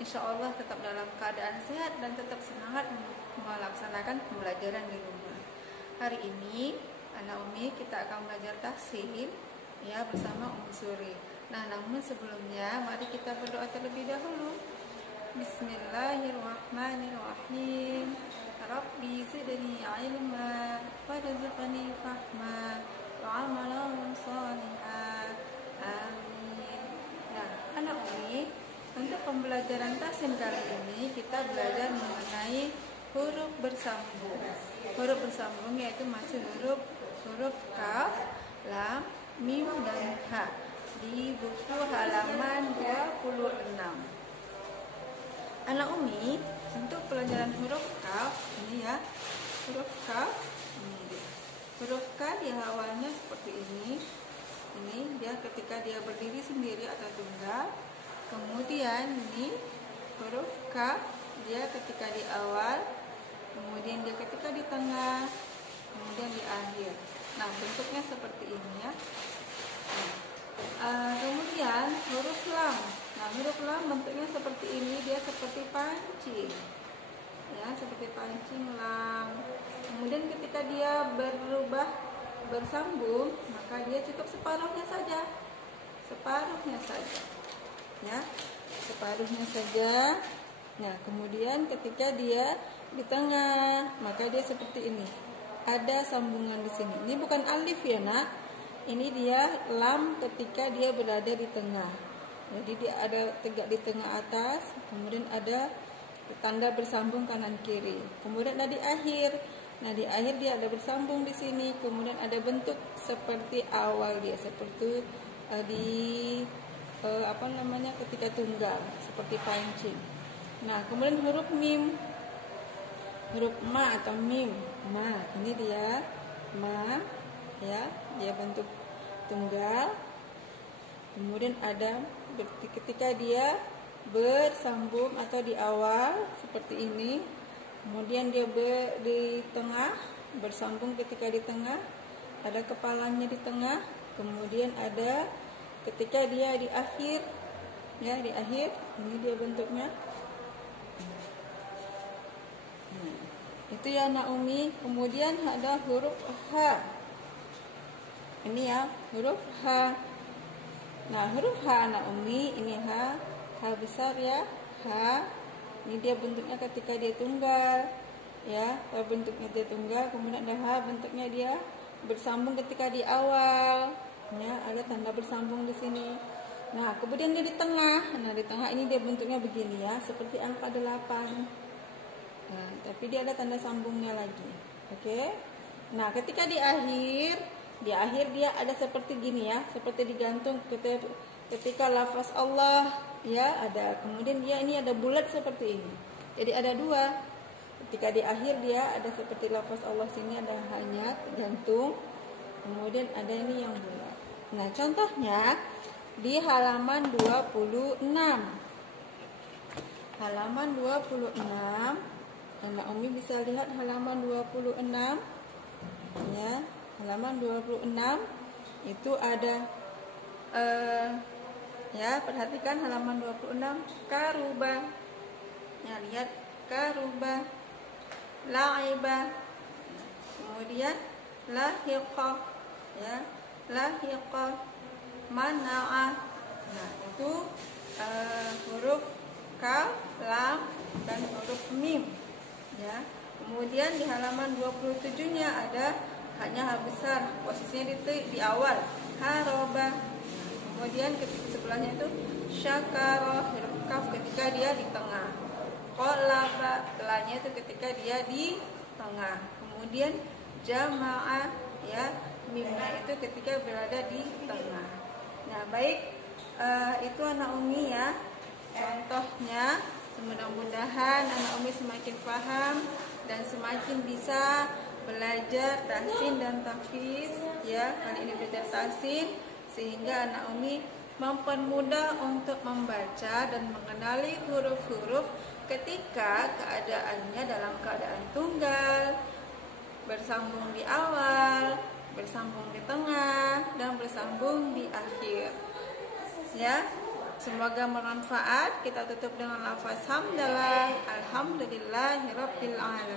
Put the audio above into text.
insya Allah tetap dalam keadaan sehat dan tetap semangat melaksanakan pembelajaran di rumah. Hari ini anak Umi kita akan belajar tahsin ya bersama Umi Suri. Nah, namun sebelumnya mari kita berdoa terlebih dahulu. Bismillahirrahmanirrahim. Rabbi zidni ilma warzuqni fahma wa amalan shalihan. Amin. Nah, anak Umi, untuk pembelajaran tahsin kali ini kita belajar mengenai huruf bersambung. Huruf bersambung yaitu masih huruf kaf, lam, mim, dan ha di buku halaman 26. Anak Umi, untuk pelajaran huruf kaf ini ya, huruf kaf ini dia. Huruf K di awalnya seperti ini. Ini dia ketika dia berdiri sendiri atau tunggal. Kemudian ini huruf K dia ketika di awal, kemudian dia ketika di tengah, kemudian di akhir. Nah, bentuknya seperti ini ya. Kemudian huruf lam. Nah, huruf lam bentuknya seperti ini, dia seperti pancing. Ya, seperti pancing lam. Kemudian ketika dia berubah bersambung, maka dia cukup separuhnya saja. Separuhnya saja. Ya, separuhnya saja. Nah, kemudian ketika dia di tengah, maka dia seperti ini. Ada sambungan di sini. Ini bukan alif ya, Nak. Ini dia lam ketika dia berada di tengah. Jadi dia ada tegak di tengah atas, kemudian ada tanda bersambung kanan kiri. Kemudian ada di akhir. Nah, di akhir dia ada bersambung di sini. Kemudian ada bentuk seperti awal dia, seperti ketika tunggal, seperti pancing. Nah, kemudian huruf mim. Huruf ma atau mim. Ma, ini dia ma ya, dia bentuk tunggal. Kemudian ada ketika dia bersambung atau di awal seperti ini. Kemudian dia di tengah, bersambung ketika di tengah, ada kepalanya di tengah. Kemudian ada ketika dia di akhir, ya di akhir, ini dia bentuknya. Nah, itu ya Nak Umi. Kemudian ada huruf H. Ini ya huruf H. Nah, huruf H Nak Umi, ini H besar ya, H. Ini dia bentuknya ketika dia tunggal, ya. Bentuknya dia tunggal, kemudian ada H bentuknya dia bersambung ketika di awal, ya. Ada tanda bersambung di sini. Nah, kemudian dia di tengah. Nah, di tengah ini dia bentuknya begini ya, seperti angka 8. Nah, tapi dia ada tanda sambungnya lagi. Oke. Nah, ketika di akhir dia ada seperti gini ya, seperti digantung ketika lafaz Allah ya ada. Kemudian dia ini ada bulat seperti ini. Jadi ada dua. Ketika di akhir dia ada seperti lafaz Allah, sini ada hanya gantung. Kemudian ada ini yang bulat. Nah, contohnya di halaman 26. Halaman 26. Anak Umi bisa lihat halaman 26. Ya, halaman 26 itu ada ya, perhatikan halaman 26, karuba. Ya, lihat karuba, la'iba. Kemudian lahiqa, ya, lahiqa, mana'a. Nah, itu huruf kaf, lam, dan huruf mim. Ya. Kemudian di halaman 27-nya ada hanya H besar, posisinya di awal, haroba. Kemudian ketika sebelahnya itu syakara, huruf kaf ketika dia di tengah. Qalaba, lanya itu ketika dia di tengah. Kemudian jamaah, ya, mimnya itu ketika berada di tengah. Nah, baik, itu anak Umi ya. Contohnya, mudah-mudahan anak Umi semakin paham dan semakin bisa belajar tahsin dan tahfiz ya. Kali ini belajar tahsin sehingga anak Umi mempermudah untuk membaca dan mengenali huruf-huruf ketika keadaannya dalam keadaan tunggal, bersambung di awal, bersambung di tengah, dan bersambung di akhir. Ya. Semoga bermanfaat. Kita tutup dengan lafaz hamdalah. Alhamdulillahirabbil alamin.